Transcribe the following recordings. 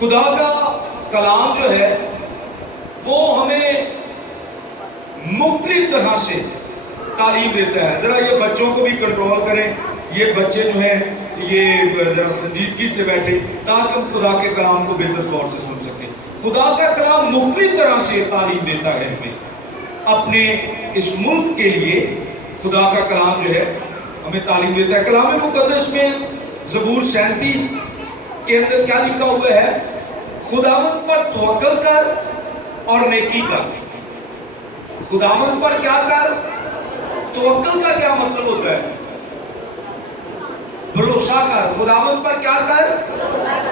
خدا کا کلام جو ہے وہ ہمیں مختلف طرح سے تعلیم دیتا ہے. ذرا یہ بچوں کو بھی کنٹرول کریں, یہ بچے جو ہیں یہ ذرا سنجیدگی سے بیٹھے تاکہ ہم خدا کے کلام کو بہتر طور سے سن سکیں. خدا کا کلام مختلف طرح سے تعلیم دیتا ہے ہمیں. اپنے اس ملک کے لیے خدا کا کلام جو ہے ہمیں تعلیم دیتا ہے. کلام مقدس میں زبور 37 کے اندر کیا لکھا ہوا ہے؟ خداوند پر توکل کر اور نیکی کر. خداوند پر کیا کر؟ توکل کا کیا مطلب ہوتا ہے؟ بھروسہ کر. خداوند پر کیا کر؟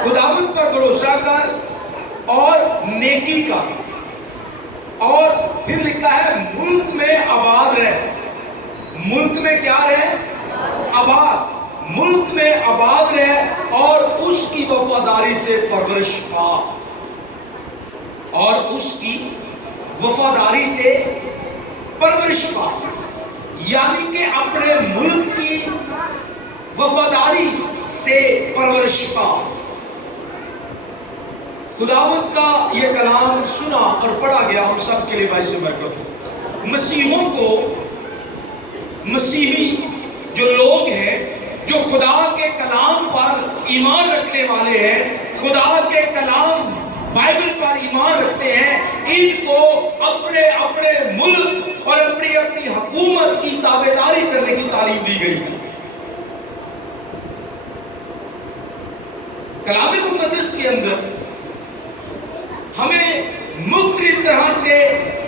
خداوند پر بھروسہ کر اور نیکی کا. اور پھر لکھا ہے ملک میں آباد رہ. ملک میں کیا رہ؟ آباد. ملک میں آباد رہ اور اس کی وفاداری سے پرورش پا. اور اس کی وفاداری سے پرورش پا, یعنی کہ اپنے ملک کی وفاداری سے پرورش پا. خداوند کا یہ کلام سنا اور پڑھا گیا ہم سب کے لیے باعث برکت ہو. مسیحوں کو, مسیحی جو لوگ ہیں جو خدا کے کلام پر ایمان رکھنے والے ہیں, خدا کے کلام بائبل پر ایمان رکھتے ہیں, ان کو اپنے اپنے ملک اور اپنی اپنی حکومت کی تابعداری کرنے کی تعلیم دی گئی ہے. کلام مقدس کے اندر ہمیں مختلف طرح سے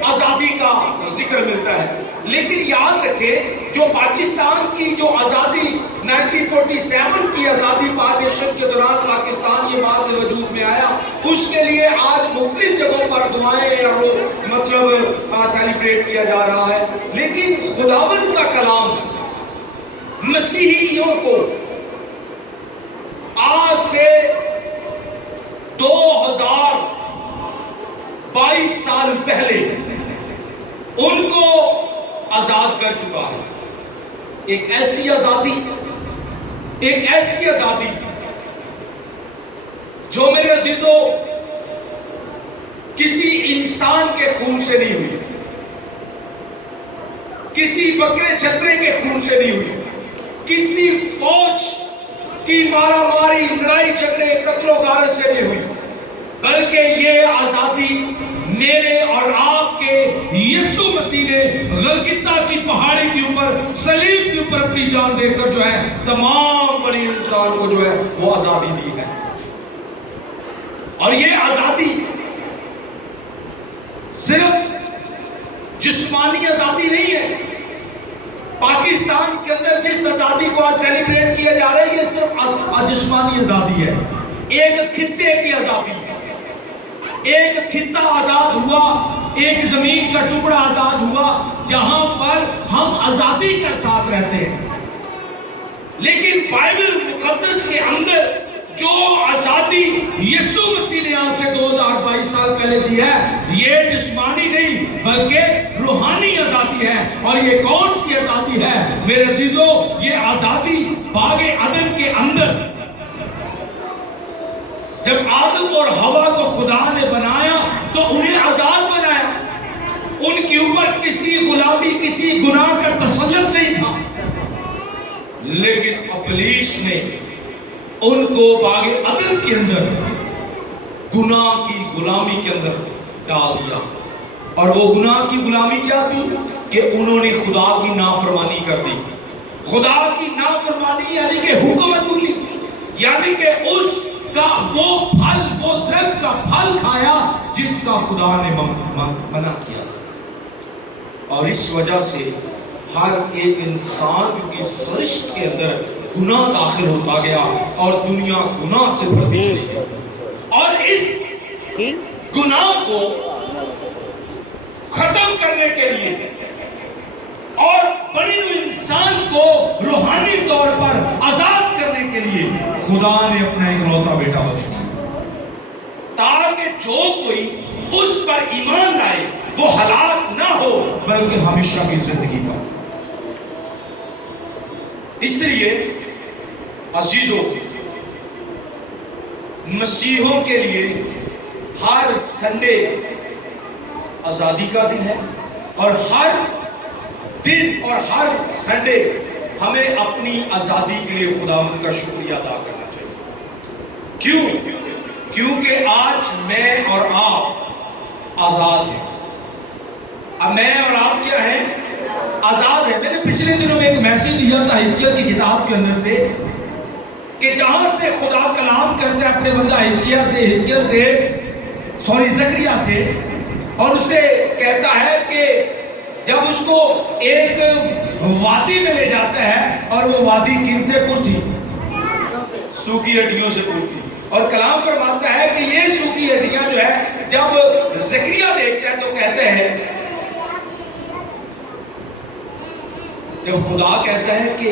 آزادی کا ذکر ملتا ہے, لیکن یاد رکھیں جو پاکستان کی جو آزادی 1947 کی آزادی پارٹیشن کے دوران پاکستان یہ بات وجود میں آیا, اس کے لیے آج مختلف جگہوں پر دعائیں اور مطلب سیلیبریٹ کیا جا رہا ہے. لیکن خداوند کا کلام مسیحیوں کو آج سے 2022 سال پہلے ان کو آزاد کر چکا ہے. ایک ایسی آزادی جو میرے عزیزوں کسی انسان کے خون سے نہیں ہوئی, کسی بکرے چھترے کے خون سے نہیں ہوئی, کسی فوج کی مارا ماری لڑائی جھگڑے قتل و غارت سے نہیں ہوئی, بلکہ یہ آزادی میرے اور آپ کے یسوع مسیح نے گلگتہ کی پہاڑی کے اوپر صلیب کے اوپر اپنی جان دے کر جو ہے تمام بنی انسان کو جو ہے وہ آزادی دی ہے. اور یہ آزادی صرف جسمانی آزادی نہیں ہے. پاکستان کے اندر جس آزادی کو آج سیلیبریٹ کیا جا رہا ہے یہ صرف جسمانی آزادی ہے. ایک خطے کی آزادی ہے, ایک خطہ آزاد ہوا, ایک زمین کا ٹکڑا آزاد ہوا جہاں پر ہم آزادی کے ساتھ رہتے ہیں. لیکن بائبل مقدس کے اندر جو آزادی یسوع مسیح نے آج سے 2022 سال پہلے دی ہے یہ جسمانی نہیں بلکہ روحانی آزادی ہے. اور یہ کون سی آزادی ہے میرے عزیزو؟ یہ آزادی باغ عدن کے اندر جب آدم اور حوا کو خدا نے بنایا تو انہیں آزاد بنایا. ان کے اوپر کسی غلامی کسی گناہ کا تسلط نہیں تھا, لیکن ابلیس نے ان کو باغ عدن کے اندر گناہ کی غلامی کے اندر ڈال دیا. اور وہ گناہ کی غلامی کیا تھی کہ انہوں نے خدا کی نافرمانی کر دی. خدا کی نافرمانی یعنی کہ حکم عدولی, یعنی کہ اس کا وہ پھل, وہ درخت کا پھل کھایا جس کا خدا نے منع کیا. اور اس وجہ سے ہر ایک انسان جو کہ سرشت کے اندر گناہ داخل ہوتا گیا اور دنیا گناہ سے بھرتی چلی گئی. اور اس گناہ کو ختم کرنے کے لیے اور بڑی انسان کو روحانی طور پر آزاد کرنے کے لیے خدا نے اپنا اکلوتا بیٹا بخشا تاکہ جو کوئی اس پر ایمان لائے وہ ہلاک نہ ہو بلکہ ہمیشہ کی زندگی پائے. اس لیے عزیزو مسیحوں کے لیے ہر سنڈے آزادی کا دن ہے، اور ہر دن اور ہر سنڈے ہمیں اپنی آزادی کے لیے خداوند کا شکریہ ادا کرنا چاہیے۔ کیوں؟ کیونکہ آج میں اور آپ آزاد ہیں۔ اب میں اور آپ کیا ہیں؟ آزاد ہیں۔ میں نے پچھلے دنوں میں ایک میسیج دیا تھا حزقیہ کی کتاب کے اندر سے، کہ جہاں سے خدا کلام کرتا ہے اپنے بندہ زکریا سے، اور اسے کہتا ہے کہ جب اس کو ایک وادی میں لے جاتا ہے، اور وہ وادی کن سے پر تھی؟ سوکھی ہڈیوں سے پر تھی، اور کلام فرماتا ہے کہ یہ سوکھی ہڈیاں جو ہے جب زکریا دیکھتا ہے تو کہتے ہیں، جب خدا کہتا ہے کہ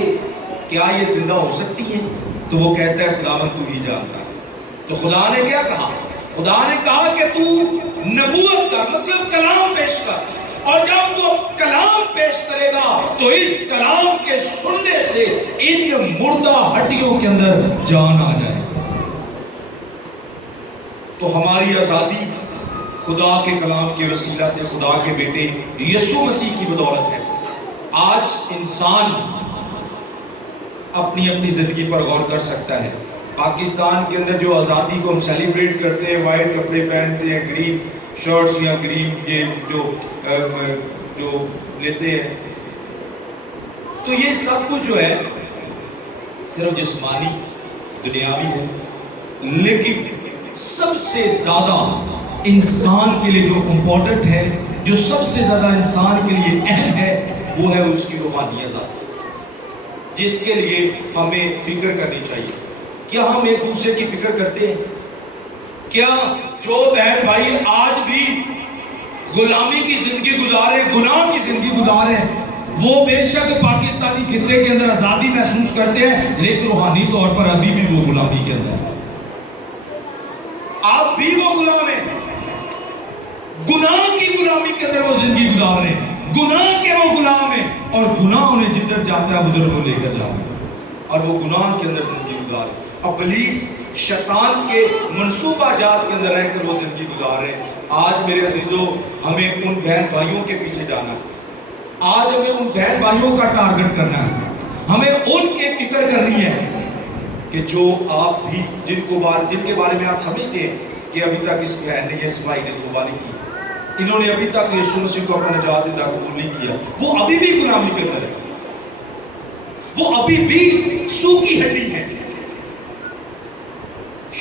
کیا یہ زندہ ہو سکتی ہیں، تو وہ کہتا ہے خداوند تو ہی جانتا ہے۔ تو خدا نے کیا کہا؟ خدا نے کہا کہ تو نبوت کر، مطلب کلام پیش کر، اور جب تو کلام پیش کرے گا تو اس کلام کے سننے سے ان مردہ ہڈیوں کے اندر جان آ جائے۔ تو ہماری آزادی خدا کے کلام کے وسیلہ سے خدا کے بیٹے یسوع مسیح کی بدولت ہے۔ آج انسان اپنی اپنی زندگی پر غور کر سکتا ہے۔ پاکستان کے اندر جو آزادی کو ہم سیلیبریٹ کرتے ہیں، وائٹ کپڑے پہنتے ہیں، گرین شرٹس یا گرین جو لیتے ہیں، تو یہ سب کچھ جو ہے صرف جسمانی دنیاوی ہے، لیکن سب سے زیادہ انسان کے لیے جو امپورٹنٹ ہے، جو سب سے زیادہ انسان کے لیے اہم ہے، وہ ہے اس کی روحانی آزادی، جس کے لیے ہمیں فکر کرنی چاہیے۔ کیا ہم ایک دوسرے کی فکر کرتے ہیں؟ کیا جو بہن بھائی آج بھی غلامی کی زندگی گزارے، گناہ کی زندگی گزارے، وہ بے شک پاکستانی خطے کے اندر آزادی محسوس کرتے ہیں، لیکن روحانی طور پر ابھی بھی وہ غلامی کے اندر ہیں؟ آپ بھی وہ غلام ہیں، گناہ کی غلامی کے اندر وہ زندگی گزار رہے ہیں، گناہ کے وہ غلام ہیں، اور گناہ انہیں جدھر جاتا ہے ادھر وہ لے کر جا رہے ہیں، اور وہ گناہ کے اندر زندگی گزار رہے ہیں۔ ابلیس شیطان کے منصوبہ جات کے اندر رہ کر وہ زندگی گزار رہے ہیں۔ آج میرے عزیزو، ہمیں ان بہن بھائیوں کے پیچھے جانا ہے، آج ہمیں ان بہن بھائیوں کا ٹارگٹ کرنا ہے، ہمیں ان کے فکر کرنی ہے کہ جو آپ بھی جن کے بارے میں آپ سمجھتے ہیں کہ ابھی تک اس بہن نے، اس بھائی نے توبہ نہیں کی، انہوں نے ابھی تک یسوع مسیح کو اپنا نجات دہندہ قبول نہیں کیا، وہ ابھی بھی غلامی کے اندر ہے، وہ ابھی بھی سوکھی ہڈی ہے۔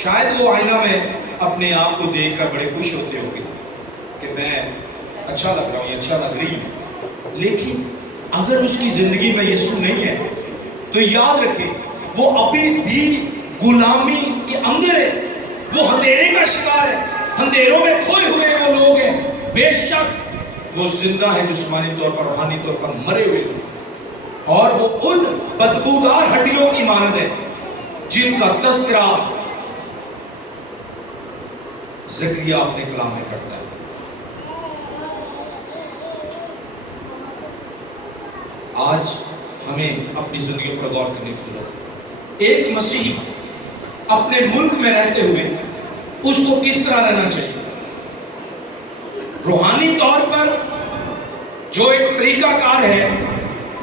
شاید وہ آئینہ میں اپنے آپ کو دیکھ کر بڑے خوش ہوتے ہوں گے کہ میں اچھا لگ رہا ہوں، یہ اچھا لگ رہی ہے، لیکن اگر اس کی زندگی میں یسوع نہیں ہے تو یاد رکھیں وہ ابھی بھی غلامی کے اندر ہے، وہ اندھیرے کا شکار ہے، اندھیروں میں کھوئے ہوئے وہ لوگ ہیں۔ بے شک وہ زندہ ہے جسمانی طور پر، روحانی طور پر مرے ہوئے لوگ، اور وہ ان بدبودار ہڈیوں کی مانند ہے جن کا تذکرہ زکریا اپنے کلام میں کرتا ہے۔ آج ہمیں اپنی زندگی پر غور کرنے کی ضرورت ہے۔ ایک مسیحی اپنے ملک میں رہتے ہوئے اس کو کس طرح رہنا چاہیے؟ روحانی طور پر جو ایک طریقہ کار ہے،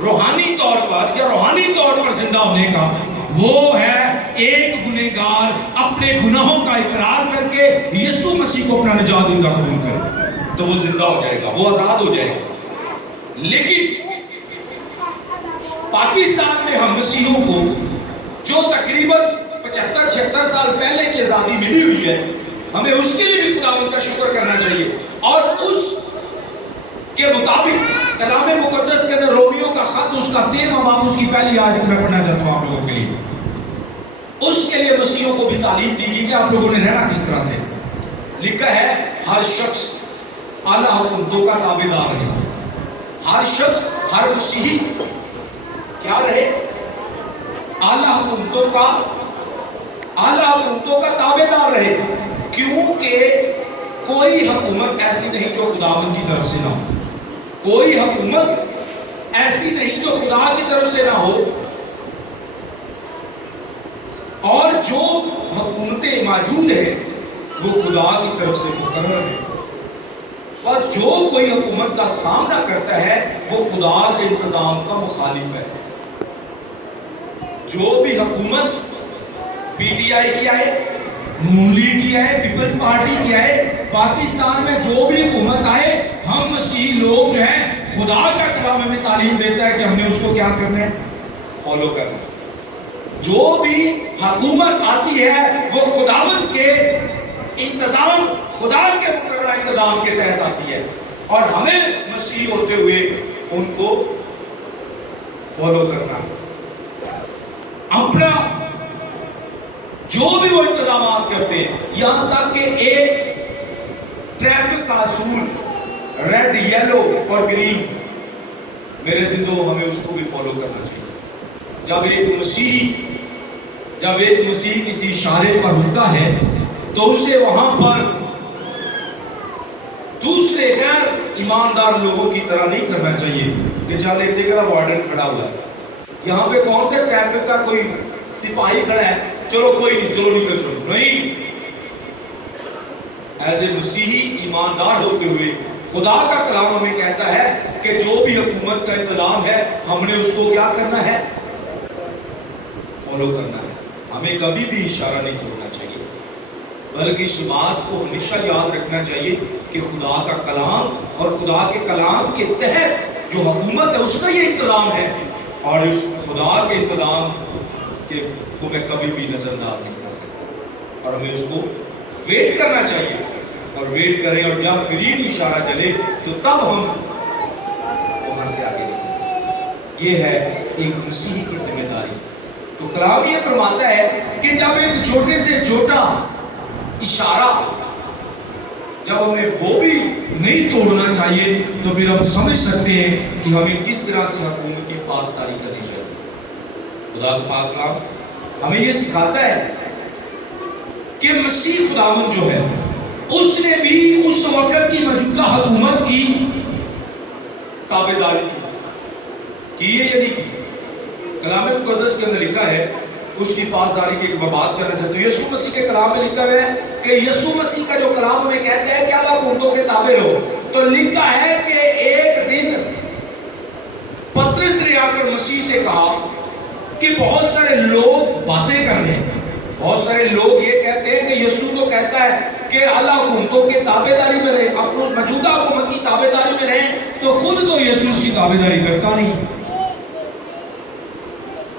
روحانی طور پر یا روحانی طور پر زندہ ہونے کا، وہ ہے ایک گنہگار اپنے گناہوں کا اقرار کر کے یسوع مسیح کو اپنا نجات دہندہ قبول کرے تو وہ زندہ ہو جائے گا، وہ آزاد ہو جائے گا۔ لیکن پاکستان میں ہم مسیحوں کو جو تقریباً 75-76 سال پہلے کی آزادی ملی ہوئی ہے، ہمیں اس کے لیے بھی خداوند کا شکر کرنا چاہیے، اور اس کے مطابق کلام مقدس کے اندر رومیوں کا خط اس کا 13واں باب اس کی پہلی آیت سے میں پڑھنا چاہتا ہوں آپ لوگوں کے لیے۔ اس کے لیے مسیحوں کو بھی تعلیم دی گئی کہ آپ لوگوں نے رہنا کس طرح سے۔ لکھا ہے ہر شخص اعلیٰ حکومتوں کا تابع دار رہے، ہر شخص، ہر مسیحی کیا رہے؟ اعلیٰ حکومتوں کا تابع دار رہے، کیونکہ کوئی حکومت ایسی نہیں جو خداوند کی طرف سے نہ ہو، کوئی حکومت ایسی نہیں جو خدا کی طرف سے نہ ہو، اور جو حکومتیں موجود کی طرف سے مقرر ہے. اور جو کوئی حکومت کا سامنا کرتا ہے وہ خدا کے انتظام کا مخالف ہے. جو بھی حکومت پی ٹی آئی کی آئے, نون لیگ کی آئے, پیپلز پارٹی کی آئے, پاکستان میں جو بھی حکومت آئے, ہم مسیحی لوگ جو ہیں خدا کا کلام ہمیں تعلیم دیتا ہے کہ ہم نے اس کو کیا کرنا ہے, فالو کرنا ہے. جو بھی حکومت آتی ہے وہ خداوند کے انتظام, خدا کے مقررہ انتظام کے تحت آتی ہے, اور ہمیں مسیحی ہوتے ہوئے ان کو فالو کرنا ہے. اپنا جو بھی وہ انتظامات کرتے ہیں, یہاں تک کہ ایک ٹریفک کا اصول ریڈ, یلو اور گرین, میرے عزیزو ہمیں اس کو بھی فالو کرنا چاہیے. جب ایک مسیح کسی اشارے پر رکتا ہے تو اسے وہاں پر دوسرے غیر ایماندار لوگوں کی طرح نہیں کرنا چاہیے کہ چلے تیرا وارڈن کھڑا ہوا ہے, یہاں پہ کون سے ٹریفک کا کوئی سپاہی کھڑا ہے, چلو کوئی نہیں, چلو نکل چلو. نہیں, ایز اے مسیحی ایماندار ہوتے ہوئے خدا کا کلام ہمیں کہتا ہے کہ جو بھی حکومت کا انتظام ہے ہم نے اس کو کیا کرنا ہے, فالو کرنا ہے. ہمیں کبھی بھی اشارہ نہیں توڑنا چاہیے, بلکہ اس بات کو ہمیشہ یاد رکھنا چاہیے کہ خدا کا کلام اور خدا کے کلام کے تحت جو حکومت ہے اس کا یہ انتظام ہے, اور اس خدا کے انتظام کو میں کبھی بھی نظر انداز نہیں کر سکتا, اور ہمیں اس کو ویٹ کرنا چاہیے. اور ویٹ کریں, اور جب گرین اشارہ چلے تو تب ہم وہاں سے آگے نکلیں. یہ ہے ایک مسیحی کی ذمہ داری. تو کلام یہ فرماتا ہے کہ جب ایک چھوٹے سے چھوٹا اشارہ, جب ہمیں وہ بھی نہیں توڑنا چاہیے, تو پھر ہم سمجھ سکتے ہیں کہ ہمیں کس طرح سے حکومت کی پاسداری کرنی چاہیے. خدا کا پاک کلام ہمیں یہ سکھاتا ہے کہ مسیح خداوند جو ہے اس نے بھی اس وقت کی موجودہ حکومت کی تابعداری کی ہے یا نہیں کی. کلام مقدس کے اندر لکھا ہے, اس کی پاسداری کی میں بات کرنا چاہتا ہوں. یسوع مسیح کے کلام میں لکھا ہے کہ یسوع مسیح کا جو کلام ہمیں کہتا ہے کہ اللہ حکومتوں کے تابع رہو, تو لکھا ہے کہ ایک دن پطرس نے آ کر مسیح سے کہا کہ بہت سارے لوگ باتیں کر رہے ہیں, بہت سارے لوگ یہ کہتے ہیں کہ یسوع تو کہتا ہے کہ اللہ حکومتوں کے تابع داری میں رہے, اپنے اس موجودہ حکومت کی تابع داری میں رہیں, تو خود تو یسوع کی تابع داری کرتا نہیں,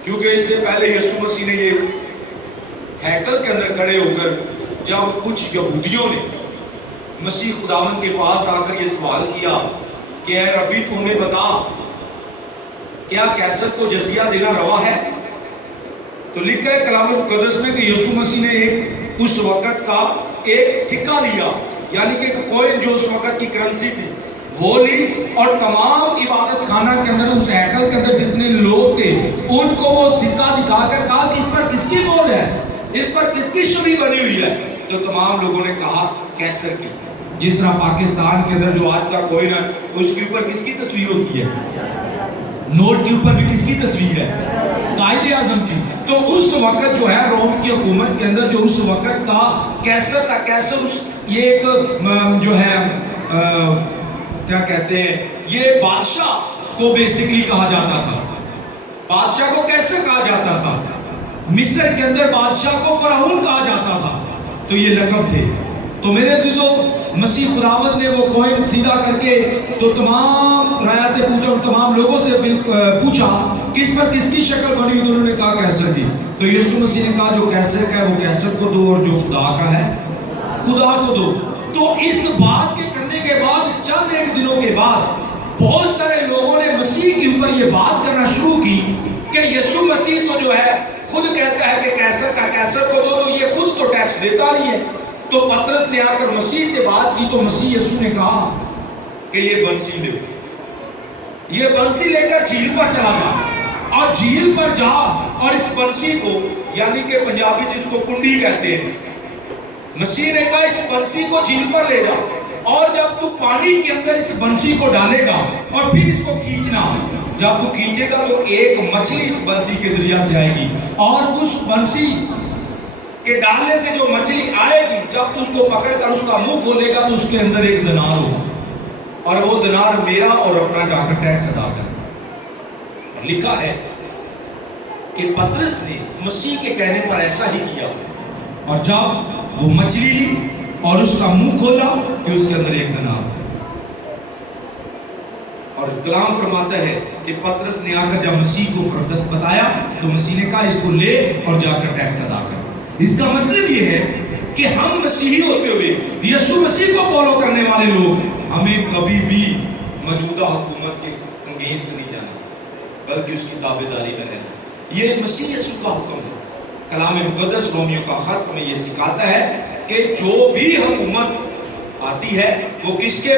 کیونکہ اس سے پہلے یسوع مسیح نے یہ ہیکل کے اندر کھڑے ہو کر جب کچھ یہودیوں نے مسیح خداوند کے پاس آ کر یہ سوال کیا کہ اے ربی تو ہمیں بتا, کیا کیسر کو جزیہ دینا روا ہے؟ تو لکھا ہے کلام مقدس میں کہ یسوع مسیح نے ایک اس وقت کا ایک سکہ لیا, یعنی کہ کوئن جو اس وقت کی کرنسی تھی وہ لی, اور تمام عبادت خانہ کے اندر, اس ہیکل کے اندر جتنے لوگ تھے ان کو وہ سکہ دکھا کر کہا کہ اس پر کس کی مہر ہے, اس پر کس کی شبیہ بنی ہوئی ہے؟ تو تمام لوگوں نے کہا کیسر کی. جس طرح پاکستان کے اندر جو آج کا کوئن ہے اس کے اوپر کس کی تصویر ہوتی ہے, نوٹ کے اوپر بھی کس کی تصویر ہے, قائد اعظم کی. تو اس وقت جو ہے روم کی حکومت کے اندر جو اس وقت کا کیسر تھا, کیسر یہ ایک جو ہے کیا کہتے ہیں, یہ بادشاہ کو بیسیکلی کہا جاتا تھا, بادشاہ کو کیسے کہا جاتا تھا, مصر کے اندر بادشاہ کو فرعون کہا جاتا تھا, تو یہ لقب تھے. تو میرے عزیزو مسیح خداوند نے وہ کوئن سیدھا کر کے تو تمام رایا سے پوچھا, تمام لوگوں سے پوچھا کہ اس پر کس کی شکل بنی ہوئی, تو انہوں نے کہا کیسر کی. تو یسوع مسیح نے کہا جو کیسر کا ہے وہ کیسر کو دو, اور جو خدا کا ہے خدا کو دو. تو اس بات کے کرنے کے بعد چند ایک دنوں کے بعد بہت سارے لوگوں نے مسیح کے اوپر یہ بات کرنا شروع کی کہ یسوع مسیح تو جو ہے خود کہتا ہے کہ کیسر کا کیسر کو دو, تو یہ خود تو ٹیکس دیتا نہیں ہے. تو پطرس نے آ کر مسیح سے بات کی, تو مسیح یسوع نے کہا کہ یہ بنسی لے, یہ بنسی لے کر جھیل پر چلا جا, اور جھیل پر جا اور اس بنسی کو, یعنی کہ پنجابی جس کو کنڈی کہتے ہیں, مسیح نے کہا اس بنسی کو جھیل پر لے جا, اور جب تو پانی کے اندر اس بنسی کو ڈالے گا اور پھر اس کو کھینچنا, جب تو کھینچے گا تو ایک مچھلی اس بنسی کے ذریعہ سے آئے گی, اور اس بنسی کہ ڈالنے سے جو مچھلی آئے گی جب تو اس کو پکڑ کر اس کا منہ کھولے گا تو اس کے اندر ایک دینار ہوگا اور وہ دینار میرا اور اپنا جا کر ٹیکس ادا کر۔ لکھا ہے کہ پطرس نے مسیح کے کہنے پر ایسا ہی کیا اور جب وہ مچھلی لی اور اس کا منہ کھولا کہ اس کے اندر ایک دینار تھا۔ اور کلام فرماتا ہے کہ پطرس نے آ کر جب مسیح کو فردست بتایا تو مسیح نے کہا اس کو لے اور جا کر ٹیکس ادا کر۔ اس کا مطلب یہ ہے کہ ہم مسیحی ہوتے ہوئے یسوع مسیح کو فالو کرنے والے لوگ ہمیں کبھی بھی موجودہ حکومت کے اگینسٹ نہیں جانا بلکہ اس کی تابعداری میں رہنا۔ یہ مسیح یسوع کا حکم ہے۔ کلام مقدس رومیوں کا خط ہمیں یہ سکھاتا ہے کہ جو بھی حکومت آتی ہے وہ کس کے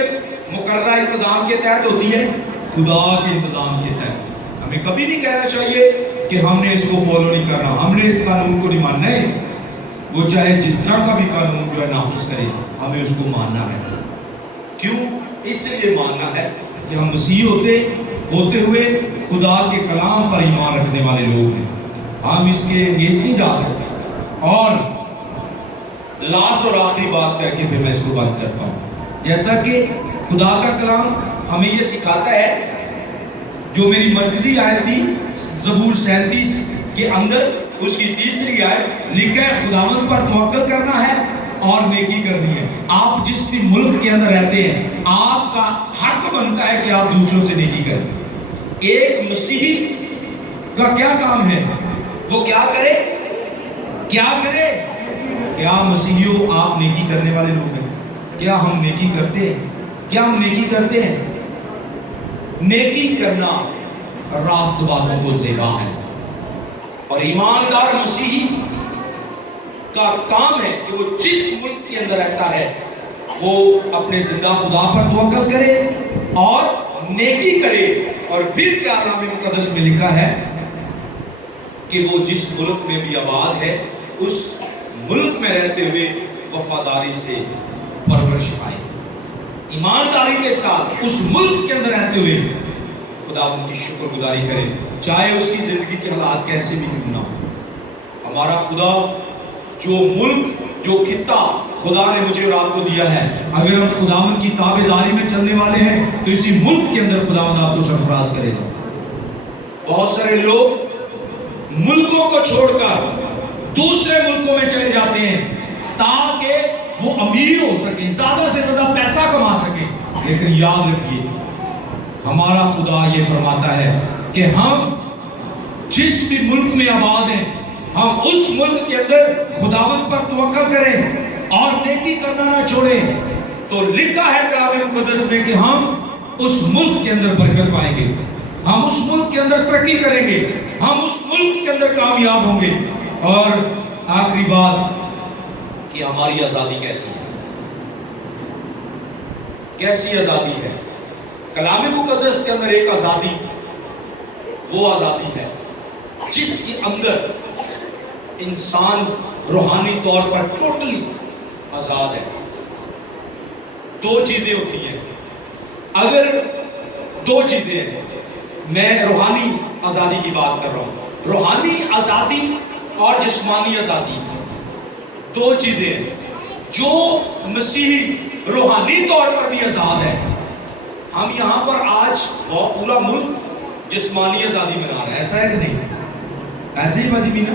مقررہ انتظام کے تحت ہوتی ہے؟ خدا کے انتظام کے تحت۔ ہمیں کبھی نہیں کہنا چاہیے کہ ہم نے اس کو فالو نہیں کرنا، ہم نے اس قانون کو نہیں ماننا ہے۔ وہ چاہے جس طرح کا بھی قانون جو ہے نافذ کرے ہمیں اس کو ماننا ہے۔ کیوں؟ اس لیے ماننا ہے کہ ہم مسیح ہوتے ہوئے خدا کے کلام پر ایمان رکھنے والے لوگ ہیں، ہم اس کے انگیز نہیں جا سکتے۔ اور لاسٹ اور آخری بات کر کے پھر میں اس کو بند کرتا ہوں۔ جیسا کہ خدا کا کلام ہمیں یہ سکھاتا ہے، جو میری مرکزی آیت تھی زبور 37 کے اندر اس کی تیسری آیت لکھا ہے خداوند پر توکل کرنا ہے اور نیکی کرنی ہے۔ آپ جس بھی ملک کے اندر رہتے ہیں آپ کا حق بنتا ہے کہ آپ دوسروں سے نیکی کریں۔ ایک مسیحی کا کیا کام ہے؟ وہ کیا کرے؟ کیا مسیحیوں آپ نیکی کرنے والے لوگ ہیں؟ کیا ہم نیکی کرتے ہیں؟ نیکی کرنا راست بازوں کو زیبا ہے، اور ایماندار مسیحی کا کام ہے کہ وہ جس ملک کے اندر رہتا ہے وہ اپنے زندہ خدا پر توکل کرے اور نیکی کرے۔ اور پھر کیا کلام مقدس میں لکھا ہے کہ وہ جس ملک میں بھی آباد ہے اس ملک میں رہتے ہوئے وفاداری سے پرورش پائے، ایمانداری کے ساتھ اس ملک کے اندر رہتے ہوئے خدا ان کی شکر گزاری کرے، چاہے اس کی زندگی کے حالات کیسے بھی کیوں نہ ہو۔ ہمارا خدا جو ملک جو خطہ خدا نے مجھے اور آپ کو دیا ہے، اگر ہم خداوند کی تابعداری میں چلنے والے ہیں تو اسی ملک کے اندر خداوند آپ کو سرفراز کرے گا۔ بہت سارے لوگ ملکوں کو چھوڑ کر دوسرے ملکوں میں چلے جاتے ہیں تاکہ وہ امیر ہو سکیں، زیادہ سے زیادہ پیسہ کما سکیں، لیکن یاد رکھیے ہمارا خدا یہ فرماتا ہے کہ ہم جس بھی ملک میں آباد ہیں ہم اس ملک کے اندر خداوند پر توکل کریں اور نیکی کرنا نہ چھوڑیں، تو لکھا ہے کلام مقدس میں کہ ہم اس ملک کے اندر برکت پائیں گے، ہم اس ملک کے اندر ترقی کریں گے، ہم اس ملک کے اندر کامیاب ہوں گے۔ اور آخری بات کہ ہماری آزادی کیسی ہے؟ کیسی آزادی ہے؟ کلام مقدس کے اندر ایک آزادی وہ آزادی ہے جس کے اندر انسان روحانی طور پر ٹوٹلی آزاد ہے۔ دو چیزیں ہوتی ہیں، اگر دو چیزیں ہیں، میں روحانی آزادی کی بات کر رہا ہوں، روحانی آزادی اور جسمانی آزادی، دو چیزیں ہیں۔ جو مسیحی روحانی طور پر بھی آزاد ہے، ہم یہاں پر آج پورا ملک جسمانی آزادی منا رہا ہے، ایسا ہے کہ نہیں؟ ایسے ہی مجمعینہ